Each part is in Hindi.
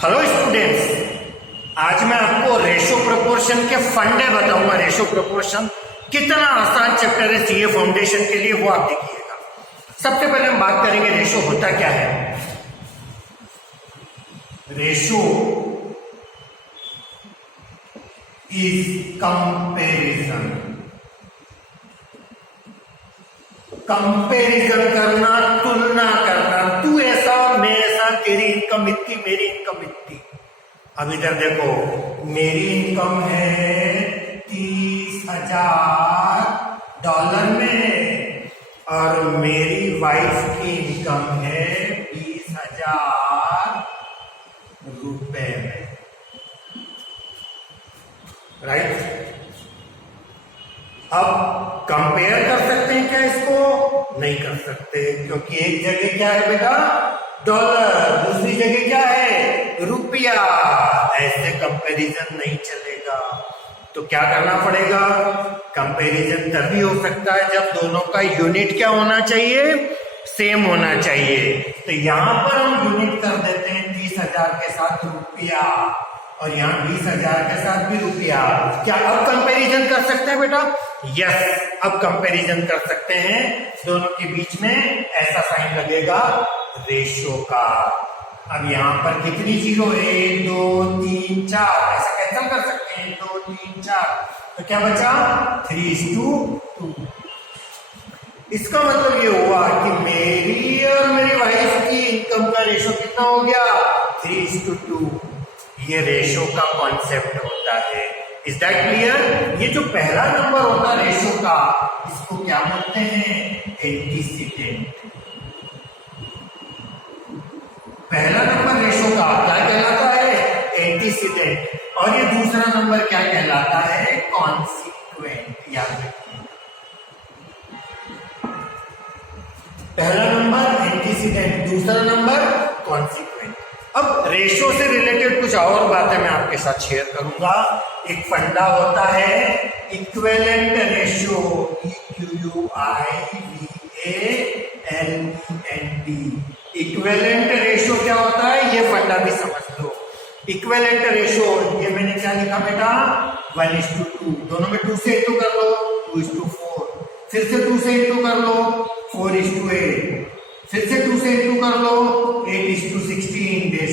हेलो स्टूडेंट्स, आज मैं आपको रेशो प्रोपोर्शन के फंडे बताऊंगा। रेशो प्रोपोर्शन कितना आसान चैप्टर है सीए फाउंडेशन के लिए, वो आप देखिएगा। सबसे पहले हम बात करेंगे रेशो होता क्या है। Ratio is comparison. कंपेरिजन करना, तुलना करना, तू ऐसा मैं ऐसा, तेरी इनकम इतनी मेरी इनकम इतनी। अब इधर देखो, मेरी इनकम है $30,000 में और मेरी वाइफ की इनकम है ₹20,000 में। राइट? अब कंपेयर कर सकते हैं क्या इसको? नहीं कर सकते, क्योंकि एक जगह क्या है बेटा डॉलर, दूसरी जगह क्या है रुपया। ऐसे कंपैरिजन नहीं चलेगा। तो क्या करना पड़ेगा? कंपैरिजन तभी हो सकता है जब दोनों का यूनिट क्या होना चाहिए, सेम होना चाहिए। तो यहां पर हम यूनिट कर देते हैं 30,000 के साथ रुपया और यहाँ 20,000 के साथ भी रुपया। क्या अब कंपैरिजन कर सकते हैं बेटा? यस, अब कंपैरिजन कर सकते हैं। दोनों के बीच में ऐसा साइन लगेगा रेशो का। अब यहाँ पर कितनी जीरो है? 1 2 3 4, ऐसा कैंसिल कर सकते हैं 2 3 4। तो क्या बचा? 3:2। इसका मतलब ये हुआ कि मेरी और मेरी वाइफ की इनकम का रेशो कितना हो गया? 3:2। ये रेशो का कॉन्सेप्ट होता है। Is that clear? ये जो पहला नंबर होता है रेशो का, इसको क्या बोलते हैं? एंटीसीडेंट। पहला नंबर रेशो का क्या कहलाता है? एंटीसीडेंट। और ये दूसरा नंबर क्या कहलाता है? कॉन्सिक्वेंट। याद रखिए, पहला नंबर एंटीसीडेंट, दूसरा नंबर कॉन्सिक्वेंट। अब रेशो से रिलेटेड कुछ और बातें मैं आपके साथ शेयर करूंगा। एक फंडा होता है equivalent ratio, EQUIVALENT। Equivalent ratio क्या होता है ये फंडा भी समझ लो। इक्विवेलेंट रेशो, ये मैंने क्या लिखा बेटा? 1:2। दोनों में 2 से इंटू कर लो, 2:4। फिर से 2 से इंटू कर लो, 4:8। फिर से 2 से इंटू कर लो, 8:16। डेश।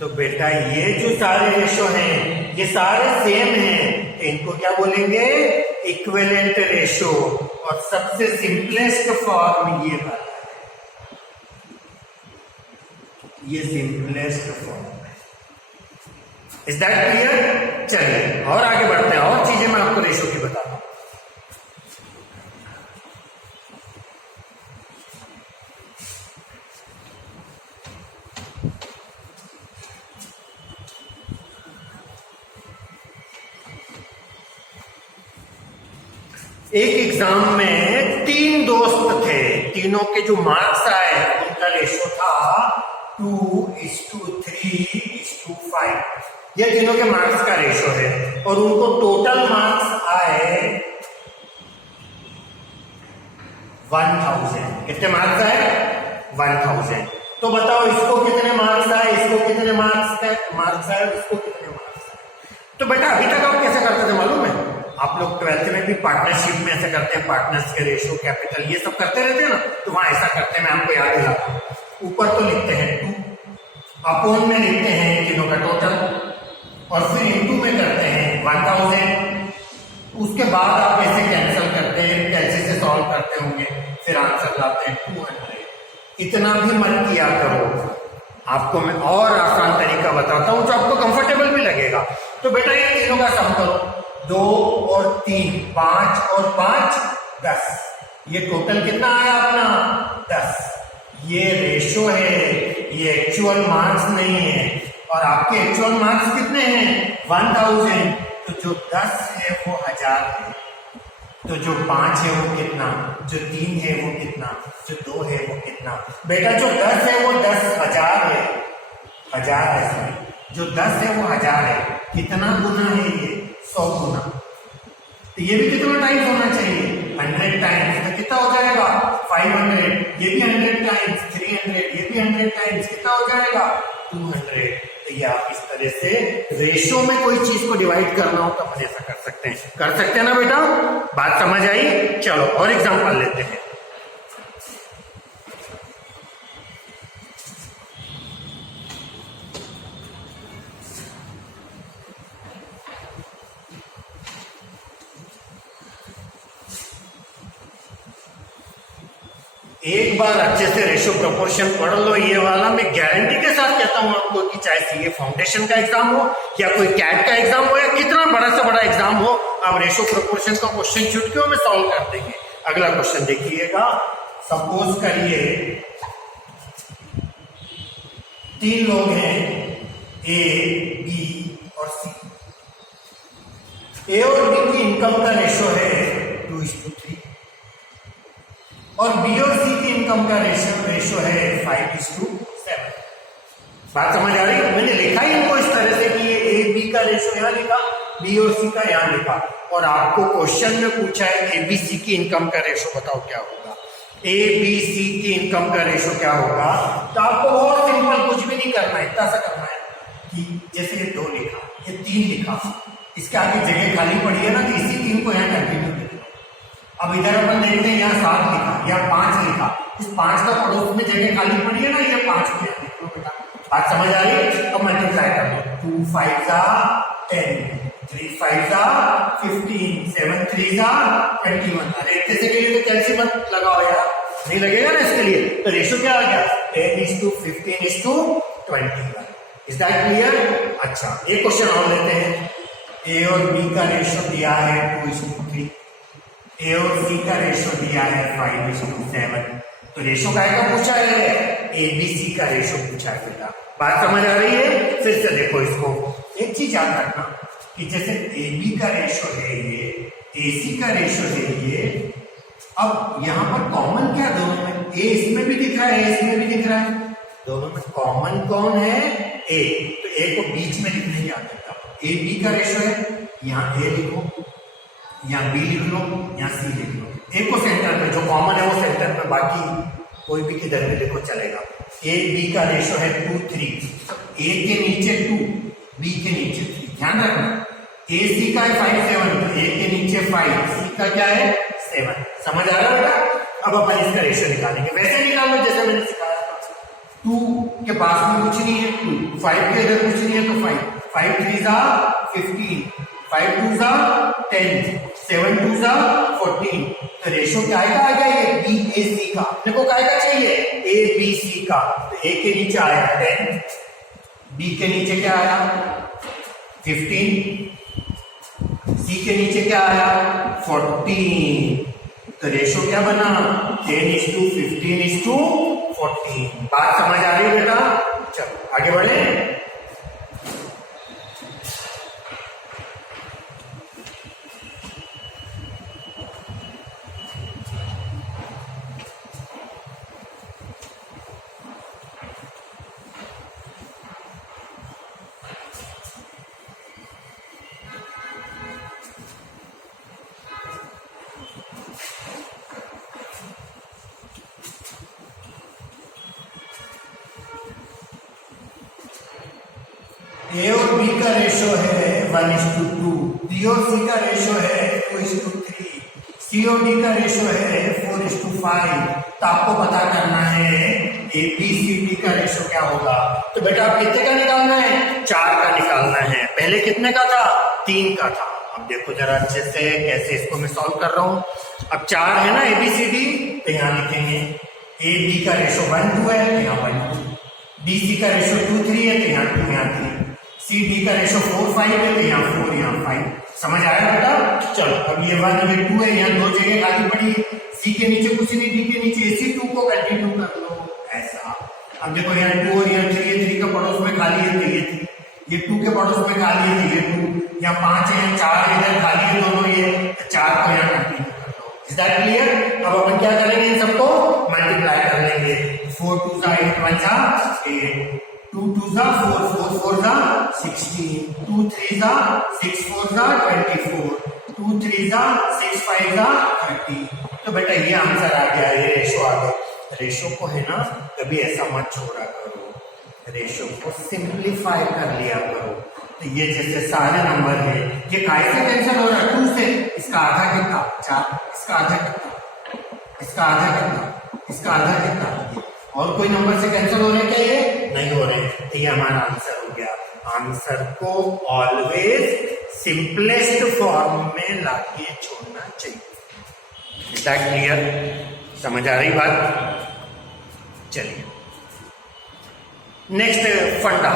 तो बेटा ये जो सारे रेशो हैं ये सारे सेम हैं, तो इनको क्या बोलेंगे? Equivalent ratio. और सबसे सिंपलेस्ट फॉर्म ये वाला है, ये सिंपलेस्ट फॉर्म है। Is that clear? चलिए और आगे बढ़ते हैं, और चीजें मैं आपको रेशो की बताता हूं। एक एग्जाम में 3 दोस्त थे, तीनों के जो मार्क्स आए उनका रेशो था 2:3:5। ये तीनों के मार्क्स का रेशो है और उनको टोटल मार्क्स आए 1000। कितने मार्क्स आए? 1000। तो बताओ इसको कितने मार्क्स आए, इसको कितने मार्क्स आए, इसको कितने मार्क्स आए? तो बेटा अभी तक आप कैसे करते थे मालूम है? आप लोग 12th में भी पार्टनरशिप में ऐसा करते हैं, पार्टनर्स के रेशो, कैपिटल, ये सब करते रहते हैं ना। तो वहां ऐसा करते हैं, मैं आपको याद दिलाता हूं। ऊपर तो लिखते हैं 2, अपॉन में लिखते हैं तीनों का टोटल, और फिर इंटू में करते हैं 1000। उसके बाद आप ऐसे कैंसिल करते हैं, कैसे से सॉल्व करते होंगे, फिर आंसर लाते हैं 200। इतना भी मत किया करो, आपको मैं और आसान तरीका बताता हूं जो आपको कंफर्टेबल भी लगेगा। तो बेटा ये तीनों का सम करो, 2 और 3, 5 और 5 10। ये टोटल कितना आया अपना? 10। ये रेशो है, ये एक्चुअल मार्क्स नहीं है। और आपके एक्चुअल मार्क्स कितने हैं? 1000। तो जो 10 है वो 1000 है। तो जो 5 है वो कितना? जो 3 है वो कितना? जो 2 है वो कितना? बेटा जो 10 है वो 10,000 है, 1000 है सॉरी। जो 10 है वो 1000 है। कितना गुना है ये? 100 गुना। तो ये भी कितना टाइम्स होना चाहिए? 100 टाइम्स। तो कितना हो जाएगा? 500। ये भी 100 टाइम्स, 300, ये 100 टाइम्स कितना हो जाएगा 200। तो ये आप इस तरह से रेशो में कोई चीज को डिवाइड करना हो तो अपन ऐसा कर सकते हैं ना बेटा। बात समझ आई? चलो और एग्जांपल लेते हैं। एक बार अच्छे से रेशो प्रोपोर्शन पढ़ लो ये वाला। मैं गारंटी के साथ कहता हूं आपको कि चाहे सीए फाउंडेशन का एग्जाम हो या कोई कैट का एग्जाम हो या कितना बड़ा से बड़ा एग्जाम हो, आप रेशो प्रोपोर्शन का क्वेश्चन चुटकियों में सॉल्व कर देंगे। अगला क्वेश्चन देखिएगा। सपोज करिए 3 लोग हैं, ए, बी और सी। ए और बी की इनकम का रेशो है 2:3 और बी और सी की इनकम का रेशो है 5:7। बात समझ आ रही है? मैंने लिखा ही इनको इस तरह से कि ये ए बी का रेशो यहां लिखा, बी और सी का यहां लिखा, और आपको क्वेश्चन में पूछा है ए बी सी की इनकम का रेशो बताओ क्या होगा। ए बी सी की इनकम का रेशो क्या होगा? तो आपको बहुत सिंपल, कुछ भी नहीं करना है, इतना सा करना है कि जैसे ये 2 लिखा, ये 3 लिखा, इसके आगे जगह खाली पड़ी है ना, तो इसी 3 को यहां कंटिन्यू कर। अब इधर अपन देखते हैं यहाँ 7 लिखा या 5 लिखा, इस 5 का पड़ोस में जगह खाली पड़ी है ना, ये 5 को यहाँ देखो बेटा। बात समझ आ रही है? अब मल्टीप्लाई कर लो। 2 5 10, 3 5 15, 7 3 21। अरे इतने से के लिए तो कैल्शियम लगाओ यार, नहीं लगेगा ना इसके लिए। तो रेशो क्या आ गया? 10:15:21। Is that clear? अच्छा, एक क्वेश्चन और लेते हैं। ए और बी का रेशो दिया है 2:3, ए और सी का रेशो दिया है 5:7। तो रेशो काय का पूछा है? ए बी सी का रेशो पूछा है बेटा। बात समझ आ रही है? फिर से देखो इसको, एक चीज याद रखना कि जैसे ए बी का रेशो है ये, ए सी का रेशो है ये, अब यहां पर कॉमन क्या दोनों में? ए इसमें भी दिख रहा है, ए इसमें भी दिख रहा है, दोनों में कॉमन कौन है? ए। तो ए को बीच में लिखने की आदत है। ए बी का रेशो है, यहाँ ए लिखो, यहाँ बी लिख लो, यहाँ सी लिख लो। ए को सेंटर पे, जो कॉमन है वो सेंटर पे, बाकी कोई भी किधर भी लिखो चलेगा। ए बी का रेशो है 2:3, ए के नीचे 2, बी के नीचे 3। ध्यान रखना, ए सी का है 5:7, तो ए के नीचे 5, सी का क्या है 7। समझ आ रहा है बेटा? अब अपन इसका रेशो निकालेंगे, वैसे निकाल लो जैसे मैंने सिखाया था। 2 के पास में कुछ नहीं है, 2, 5 के इधर कुछ नहीं है तो 5, 5 3 15, 5 2 10, 7 2 14। तो रेशो क्या आएगा? ये बी ए सी का। देखो काय का चाहिए? ए बी सी का। तो ए के नीचे आया 10, बी के नीचे क्या आया 15, सी के नीचे क्या आया 14। तो रेशो क्या बना? 10:15:14। बात समझ आ रही है बेटा? चलो आगे बढ़े। ए और बी का रेशो है 1:2, बी और सी का रेशो है 2:3, सी और डी का रेशो है 4:5। तो आपको पता करना है ए बी सी डी का रेशो क्या होगा। तो बेटा आप कितने का निकालना है? 4 का निकालना है। पहले कितने का था? 3 का था। अब देखो जरा अच्छे से कैसे इसको मैं सॉल्व कर रहा हूं। अब 4 है ना ए बी सी डी, तो यहां लिखेंगे ए बी का रेशो 1:2 है, तो यहाँ 1:2, बी सी का रेशो 2:3 है, तो यहाँ 2, यहाँ 3, सी डी का रेशो 4:5 है, तो यहाँ 4, यहाँ 5। समझ आया बेटा? चलो अब ये 1 ये 2 है, यहाँ 2 जगह खाली पड़ी है, सी के नीचे कुछ नहीं, डी के नीचे इसी 2 को कंटिन्यू कर लो ऐसा। अब देखो यहाँ 2 और यहाँ 3 है, 3 का पड़ोस में खाली है तो ये 3, ये 2 के पड़ोस में खाली है तो ये 2, यहाँ 5 है, 4 इधर खाली है दोनों, ये 4 को यहाँ कंटिन्यू कर लो। Is that clear? अब अपन क्या करेंगे? इन सबको मल्टीप्लाई कर लेंगे। 4 2 8 1 8, 2 2 4 4 4 16, 2 3 6 4 24, 2 3 6 5 30। तो बेटा ये आंसर आ गया, ये रेशो आ गया। रेशो को है ना कभी ऐसा मत छोड़ा करो, रेशो को सिंप्लीफाई कर लिया करो। तो ये जैसे सारे नंबर है, ये काय से कैंसिल हो रहा है? 2 से। इसका आधा कितना? 4। इसका आधा कितना? इसका आधा कितना? इसका आधा कितना? और कोई नंबर से कैंसिल हो रहे क्या? ये नहीं हो रहे। तो ये हमारा आंसर हो गया। आंसर को ऑलवेज सिंपलेस्ट फॉर्म में लाके छोड़ना चाहिए। Is that clear? समझ आ रही बात? चलिए नेक्स्ट फंडा।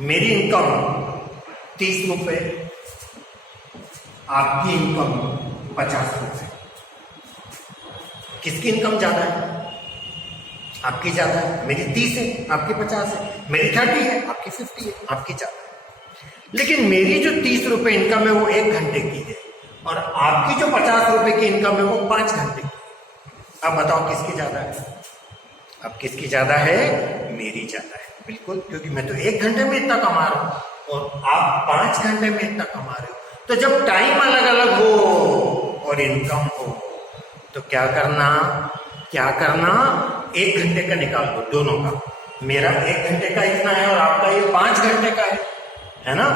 मेरी इनकम 30 रुपए, आपकी इनकम 50 रुपए। किसकी इनकम ज्यादा है? आपकी ज्यादा है। मेरी 30 है, आपकी 50 है। मेरी 30 है, आपकी 50 है, आपकी ज्यादा है। लेकिन मेरी जो 30 रुपए इनकम है वो 1 घंटे की है, और आपकी जो 50 रुपए की इनकम है वो 5 घंटे की। अब बताओ किसकी ज्यादा है? अब किसकी ज्यादा है? मेरी ज्यादा है, बिल्कुल, क्योंकि मैं तो 1 घंटे में इतना कमा रहा हूं और आप 5 घंटे में इतना कमा रहे हो। तो जब टाइम अलग अलग हो और इनकम हो तो क्या करना? 1 घंटे का निकाल दो दोनों का। मेरा 1 घंटे का इतना है और आपका ये 5 घंटे का है ना?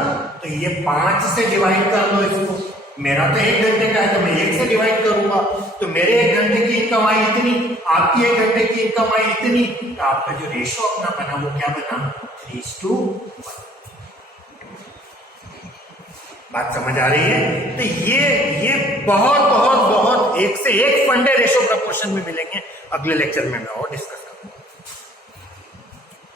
तो ये 5 से डिवाइड कर लो इसको। मेरा तो 1 घंटे का है तो मैं 1 से डिवाइड करूंगा। तो मेरे 1 घंटे की इनकम आई इतनी, आपकी 1 घंटे की इनकम आई इतनी। तो आपका जो रेशो अपना बना वो क्या बना? 3:1। बात समझ आ रही है? तो ये बहुत बहुत बहुत एक से एक फंडे रेशो प्रपोर्शन में मिलेंगे। अगले लेक्चर में मैं और डिस्कस